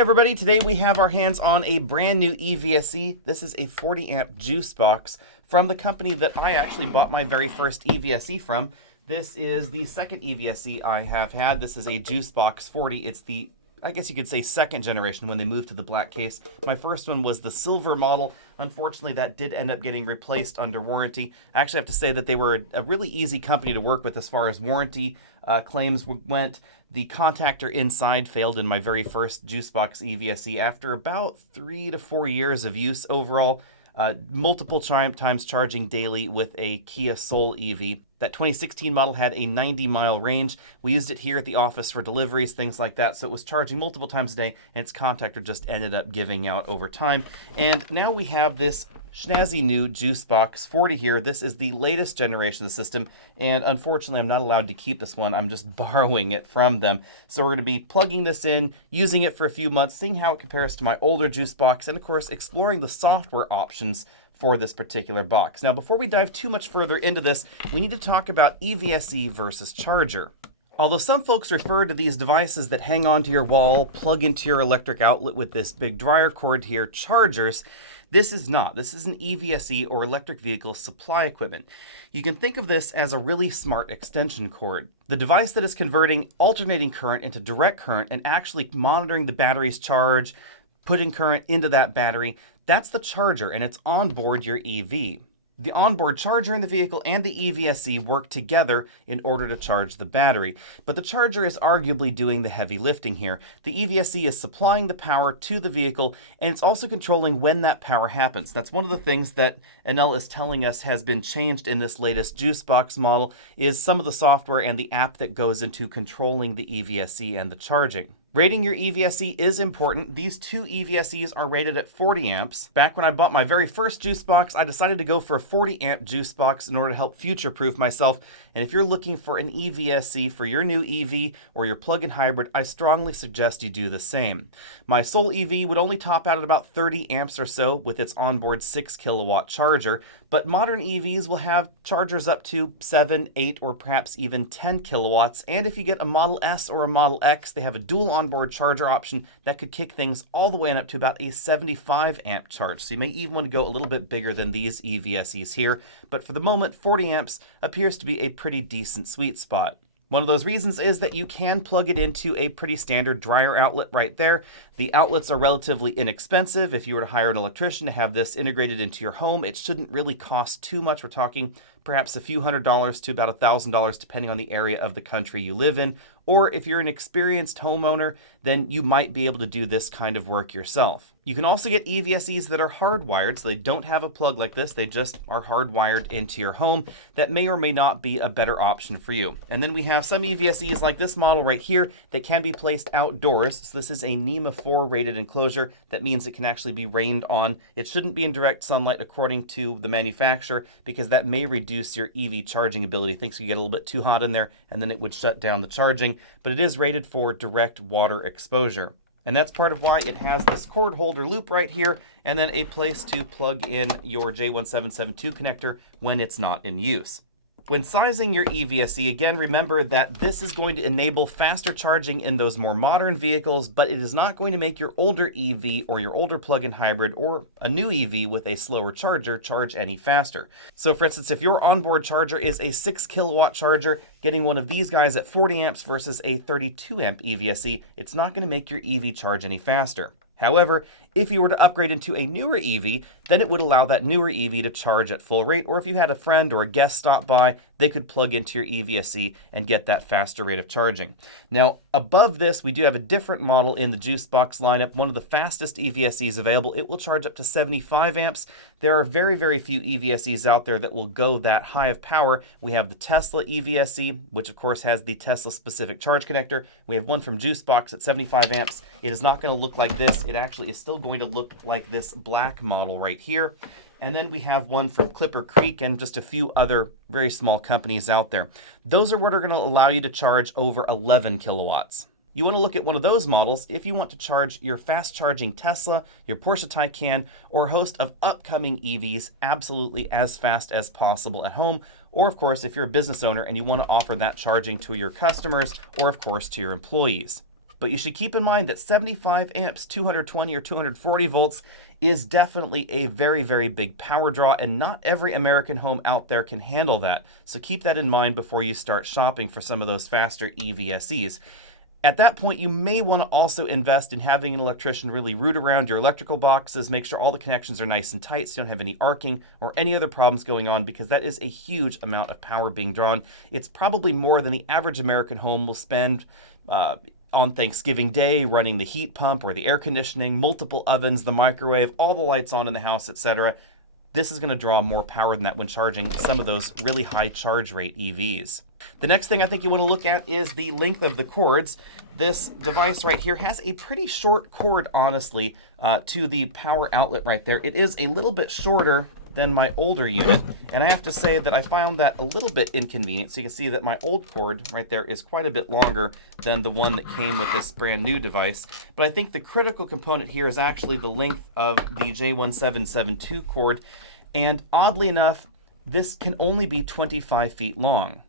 everybody, today we have our hands on a brand new EVSE. This is a 40 amp JuiceBox from the company that I actually bought my very first EVSE from. This is the second EVSE I have had. This is a JuiceBox 40. It's the, I guess you could say, second generation when they moved to the black case. My first one was the silver model. Unfortunately, that did end up getting replaced under warranty. I actually have to say that they were a really easy company to work with as far as warranty claims went. The contactor inside failed in my very first JuiceBox EVSE after about 3 to 4 years of use overall. Multiple times charging daily with a Kia Soul EV. That 2016 model had a 90-mile range. We used it here at the office for deliveries, things like that, so it was charging multiple times a day, and its contactor just ended up giving out over time. And now we have this snazzy new JuiceBox 40 here. This is the latest generation of the system, and unfortunately I'm not allowed to keep this one. I'm just borrowing it from them. So we're going to be plugging this in, using it for a few months, seeing how it compares to my older JuiceBox, and of course exploring the software options for this particular box. Now, before we dive too much further into this, we need to talk about EVSE versus charger. Although some folks refer to these devices that hang onto your wall, plug into your electric outlet with this big dryer cord here, chargers, this is not. This is an EVSE, or electric vehicle supply equipment. You can think of this as a really smart extension cord. The device that is converting alternating current into direct current and actually monitoring the battery's charge, putting current into that battery, that's the charger, and it's on board your EV. The onboard charger in the vehicle and the EVSE work together in order to charge the battery. But the charger is arguably doing the heavy lifting here. The EVSE is supplying the power to the vehicle, and it's also controlling when that power happens. That's one of the things that Enel is telling us has been changed in this latest JuiceBox model, is some of the software and the app that goes into controlling the EVSE and the charging. Rating your EVSE is important. These two EVSEs are rated at 40 amps. Back when I bought my very first JuiceBox, I decided to go for a 40 amp JuiceBox in order to help future-proof myself. And if you're looking for an EVSE for your new EV or your plug-in hybrid, I strongly suggest you do the same. My Soul EV would only top out at about 30 amps or so with its onboard 6 kilowatt charger, but modern EVs will have chargers up to 7, 8, or perhaps even 10 kilowatts. And if you get a Model S or a Model X, they have a dual onboard charger option that could kick things all the way up to about a 75 amp charge. So you may even want to go a little bit bigger than these EVSEs here. But for the moment, 40 amps appears to be a pretty decent sweet spot. One of those reasons is that you can plug it into a pretty standard dryer outlet right there. The outlets are relatively inexpensive. If you were to hire an electrician to have this integrated into your home, it shouldn't really cost too much. We're talking perhaps a few $100s to about $1,000 depending on the area of the country you live in. Or if you're an experienced homeowner, then you might be able to do this kind of work yourself. You can also get EVSEs that are hardwired, so they don't have a plug like this, they just are hardwired into your home. That may or may not be a better option for you. And then we have some EVSEs like this model right here that can be placed outdoors. So this is a NEMA 4 rated enclosure. That means it can actually be rained on. It shouldn't be in direct sunlight according to the manufacturer, because that may reduce your EV charging ability. Things could get a little bit too hot in there and then it would shut down the charging, but it is rated for direct water exposure. And that's part of why it has this cord holder loop right here, and then a place to plug in your J1772 connector when it's not in use. When sizing your EVSE, again, remember that this is going to enable faster charging in those more modern vehicles, but it is not going to make your older EV or your older plug-in hybrid or a new EV with a slower charger charge any faster. So for instance, if your onboard charger is a 6 kilowatt charger, getting one of these guys at 40 amps versus a 32 amp EVSE, it's not going to make your EV charge any faster. However, if you were to upgrade into a newer EV, then it would allow that newer EV to charge at full rate, or if you had a friend or a guest stop by, they could plug into your EVSE and get that faster rate of charging. Now, above this, we do have a different model in the JuiceBox lineup, one of the fastest EVSEs available. It will charge up to 75 amps. There are very, very few EVSEs out there that will go that high of power. We have the Tesla EVSE, which of course has the Tesla-specific charge connector. We have one from JuiceBox at 75 amps. It is not going to look like this. It actually is still going to look like this black model right here. And then we have one from Clipper Creek and just a few other very small companies out there. Those are what are going to allow you to charge over 11 kilowatts. You want to look at one of those models if you want to charge your fast-charging Tesla, your Porsche Taycan, or a host of upcoming EVs absolutely as fast as possible at home. Or, of course, if you're a business owner and you want to offer that charging to your customers or, of course, to your employees. But you should keep in mind that 75 amps, 220 or 240 volts is definitely a very, very big power draw, and not every American home out there can handle that. So keep that in mind before you start shopping for some of those faster EVSEs. At that point, you may want to also invest in having an electrician really root around your electrical boxes, make sure all the connections are nice and tight so you don't have any arcing or any other problems going on, because that is a huge amount of power being drawn. It's probably more than the average American home will spend on Thanksgiving Day running the heat pump or the air conditioning, multiple ovens, the microwave, all the lights on in the house, etc. This is going to draw more power than that when charging some of those really high charge rate EVs. The next thing I think you want to look at is the length of the cords. This device right here has a pretty short cord, honestly, to the power outlet right there. It is a little bit shorter than my older unit, and I have to say that I found that a little bit inconvenient. So you can see that my old cord right there is quite a bit longer than the one that came with this brand new device. But I think the critical component here is actually the length of the J1772 cord, and oddly enough, this can only be 25 feet long.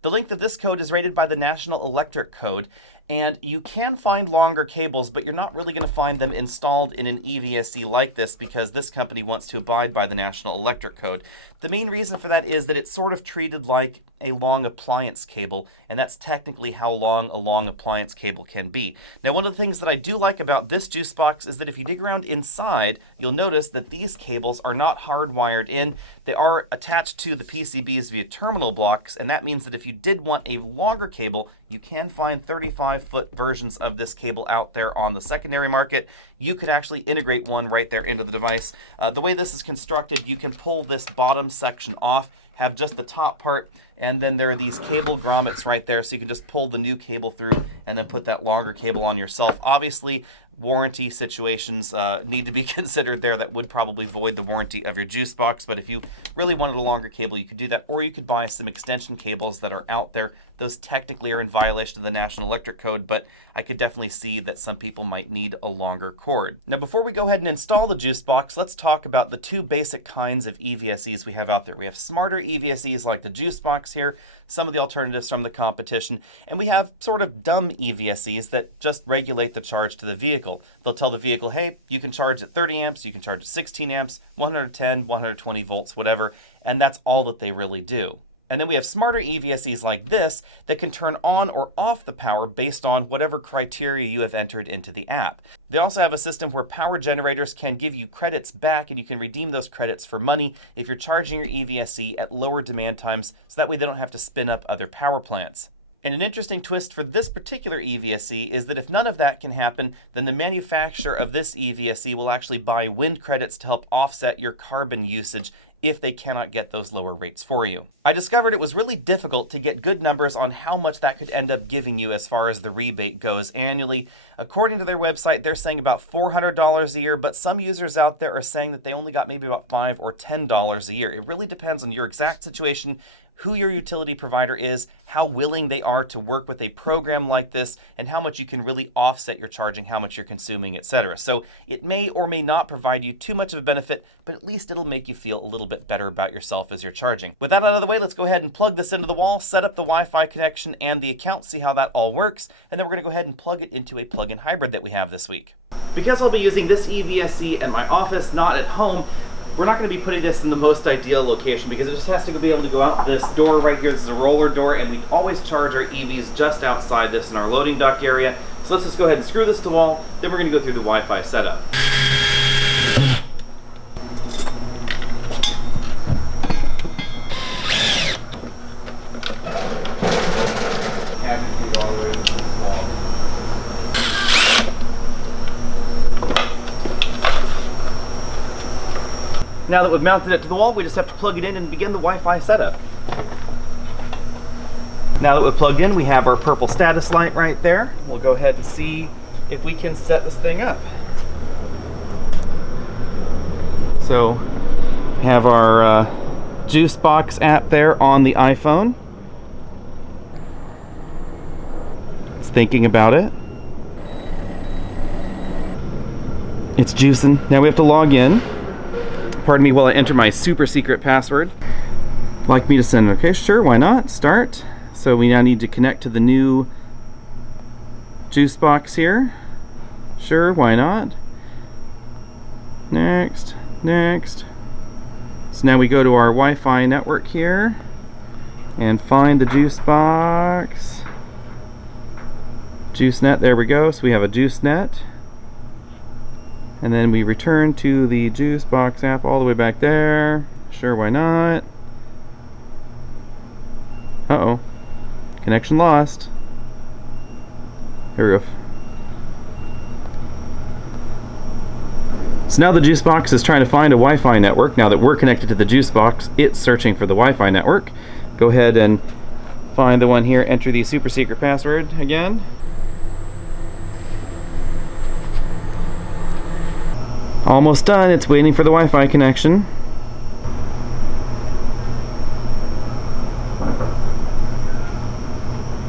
The length of this code is rated by the National Electric Code, and you can find longer cables, but you're not really going to find them installed in an EVSE like this because this company wants to abide by the National Electric Code. The main reason for that is that it's sort of treated like a long appliance cable, and that's technically how long a long appliance cable can be. Now, one of the things that I do like about this JuiceBox is that if you dig around inside, you'll notice that these cables are not hardwired in. They are attached to the PCBs via terminal blocks, and that means that if you did want a longer cable, you can find 35-foot versions of this cable out there on the secondary market. You could actually integrate one right there into the device. The way this is constructed, you can pull this bottom section off, have just the top part, and then there are these cable grommets right there, so you can just pull the new cable through and then put that longer cable on yourself. Obviously, warranty situations need to be considered there. That would probably void the warranty of your JuiceBox, but if you really wanted a longer cable, you could do that, or you could buy some extension cables that are out there. Those technically are in violation of the National Electric Code, but I could definitely see that some people might need a longer cord. Now, before we go ahead and install the JuiceBox, let's talk about the two basic kinds of EVSEs we have out there. We have smarter EVSEs like the JuiceBox here, some of the alternatives from the competition, and we have sort of dumb EVSEs that just regulate the charge to the vehicle. They'll tell the vehicle, hey, you can charge at 30 amps, you can charge at 16 amps, 110, 120 volts, whatever, and that's all that they really do. And then we have smarter EVSEs like this that can turn on or off the power based on whatever criteria you have entered into the app. They also have a system where power generators can give you credits back, and you can redeem those credits for money if you're charging your EVSE at lower demand times, so that way they don't have to spin up other power plants. And an interesting twist for this particular EVSE is that if none of that can happen, then the manufacturer of this EVSE will actually buy wind credits to help offset your carbon usage if they cannot get those lower rates for you. I discovered it was really difficult to get good numbers on how much that could end up giving you as far as the rebate goes annually. According to their website, they're saying about $400 a year, but some users out there are saying that they only got maybe about $5 or $10 a year. It really depends on your exact situation, who your utility provider is, how willing they are to work with a program like this, and how much you can really offset your charging, how much you're consuming, etc. So it may or may not provide you too much of a benefit, but at least it'll make you feel a little bit better about yourself as you're charging. With that out of the way, let's go ahead and plug this into the wall, set up the Wi-Fi connection and the account, see how that all works, and then we're going to go ahead and plug it into a plug-in hybrid that we have this week. Because I'll be using this EVSE at my office, not at home, we're not going to be putting this in the most ideal location because it just has to be able to go out this door right here. This is a roller door, and we always charge our EVs just outside this in our loading dock area. So let's just go ahead and screw this to the wall, then we're going to go through the Wi-Fi setup. Now that we've mounted it to the wall, we just have to plug it in and begin the Wi-Fi setup. Now that we've plugged in, we have our purple status light right there. We'll go ahead and see if we can set this thing up. So, we have our JuiceBox app there on the iPhone. It's thinking about it. It's juicing. Now we have to log in. Pardon me while I enter my super secret password. Like me to send it? Okay, sure, why not? Start. So we now need to connect to the new JuiceBox here. Sure, why not? Next, next. So now we go to our Wi-Fi network here and find the JuiceBox. JuiceNet, there we go. So we have a JuiceNet. And then we return to the JuiceBox app all the way back there. Sure, why not? Uh-oh. Connection lost. Here we go. So now the JuiceBox is trying to find a Wi-Fi network. Now that we're connected to the JuiceBox, it's searching for the Wi-Fi network. Go ahead and find the one here. Enter the super secret password again. Almost done. It's waiting for the Wi-Fi connection.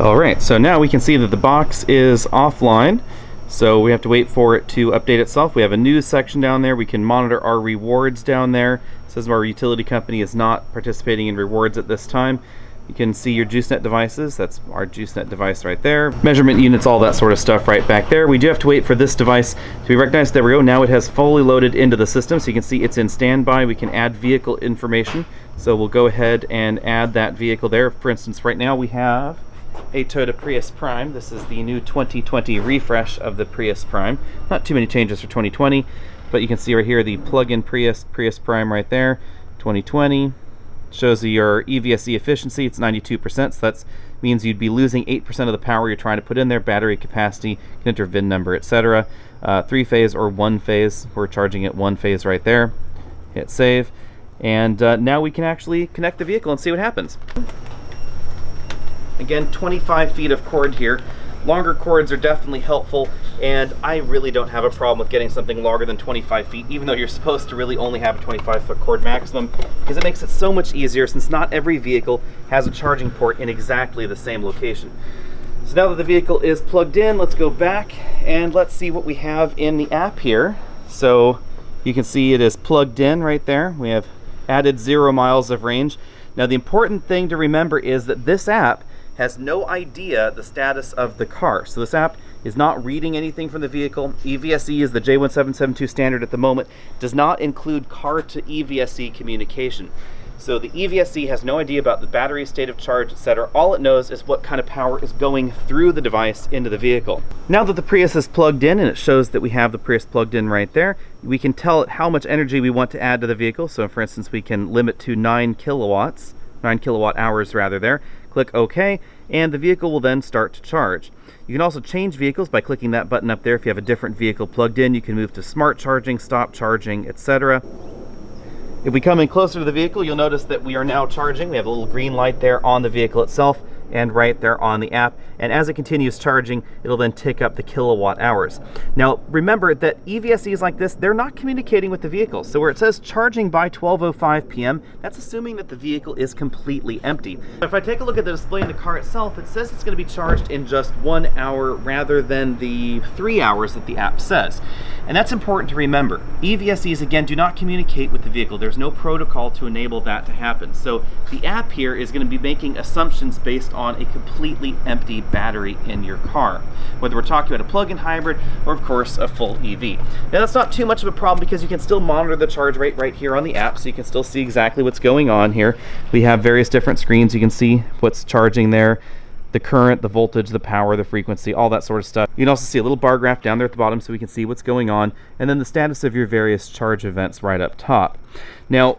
Alright, so now we can see that the box is offline. So we have to wait for it to update itself. We have a news section down there. We can monitor our rewards down there. It says our utility company is not participating in rewards at this time. You can see your JuiceNet devices. That's our JuiceNet device right there. Measurement units, all that sort of stuff right back there. We do have to wait for this device to be recognized. There we go. Now it has fully loaded into the system. So you can see it's in standby. We can add vehicle information. So we'll go ahead and add that vehicle there. For instance, right now we have a Toyota Prius Prime. This is the new 2020 refresh of the Prius Prime. Not too many changes for 2020, but you can see right here the plug-in Prius Prime right there. 2020 shows your EVSE efficiency. It's 92%, so that means you'd be losing 8% of the power you're trying to put in there. Battery capacity, you can enter VIN number, etc. 3-phase or 1-phase. We're charging it 1-phase right there. Hit save, and now we can actually connect the vehicle and see what happens. Again, 25 feet of cord here. Longer cords are definitely helpful, and I really don't have a problem with getting something longer than 25 feet, even though you're supposed to really only have a 25-foot cord maximum, because it makes it so much easier since not every vehicle has a charging port in exactly the same location. So now that the vehicle is plugged in, let's go back and let's see what we have in the app here. So you can see it is plugged in right there. We have added 0 miles of range. Now the important thing to remember is that this app has no idea the status of the car. So this app is not reading anything from the vehicle. EVSE is the J1772 standard at the moment, does not include car to EVSE communication. So the EVSE has no idea about the battery state of charge, etc. All it knows is what kind of power is going through the device into the vehicle. Now that the Prius is plugged in, and it shows that we have the Prius plugged in right there, we can tell it how much energy we want to add to the vehicle. So for instance, we can limit to 9 kilowatts, 9 kilowatt hours rather there. Click OK, and the vehicle will then start to charge. You can also change vehicles by clicking that button up there. If you have a different vehicle plugged in, you can move to smart charging, stop charging, etc. If we come in closer to the vehicle, you'll notice that we are now charging. We have a little green light there on the vehicle itself and right there on the app. And as it continues charging, it'll then tick up the kilowatt hours. Now, remember that EVSEs like this, they're not communicating with the vehicle. So where it says charging by 12:05 p.m., that's assuming that the vehicle is completely empty. If I take a look at the display in the car itself, it says it's going to be charged in just 1 hour rather than the 3 hours that the app says. And that's important to remember. EVSEs, again, do not communicate with the vehicle. There's no protocol to enable that to happen. So the app here is going to be making assumptions based on a completely empty battery in your car, whether we're talking about a plug-in hybrid or, of course, a full EV. Now, that's not too much of a problem because you can still monitor the charge rate right here on the app, so you can still see exactly what's going on here. We have various different screens. You can see what's charging there, the current, the voltage, the power, the frequency, all that sort of stuff. You can also see a little bar graph down there at the bottom so we can see what's going on, and then the status of your various charge events right up top. Now,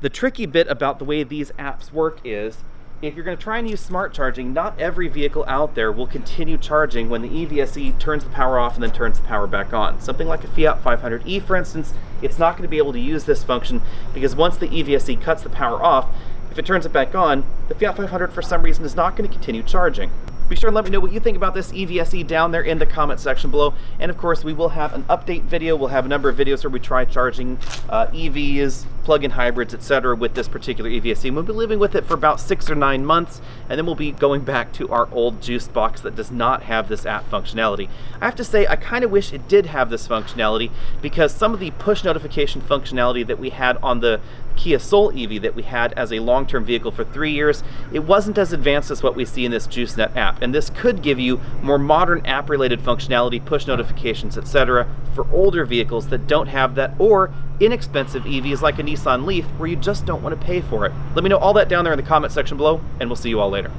the tricky bit about the way these apps work is if you're going to try and use smart charging, not every vehicle out there will continue charging when the EVSE turns the power off and then turns the power back on. Something like a Fiat 500e, for instance, it's not going to be able to use this function because once the EVSE cuts the power off, if it turns it back on, the Fiat 500 for some reason is not going to continue charging. Be sure and let me know what you think about this EVSE down there in the comment section below. And of course, we will have an update video. We'll have a number of videos where we try charging EVs, plug-in hybrids, etc. with this particular EVSE. We'll be living with it for about 6 or 9 months, and then we'll be going back to our old JuiceBox that does not have this app functionality. I have to say, I kind of wish it did have this functionality, because some of the push notification functionality that we had on the Kia Soul EV that we had as a long-term vehicle for 3 years, it wasn't as advanced as what we see in this JuiceNet app. And this could give you more modern app-related functionality, push notifications, etc. for older vehicles that don't have that, or inexpensive EVs like a Nissan Leaf where you just don't want to pay for it. Let me know all that down there in the comment section below, and we'll see you all later.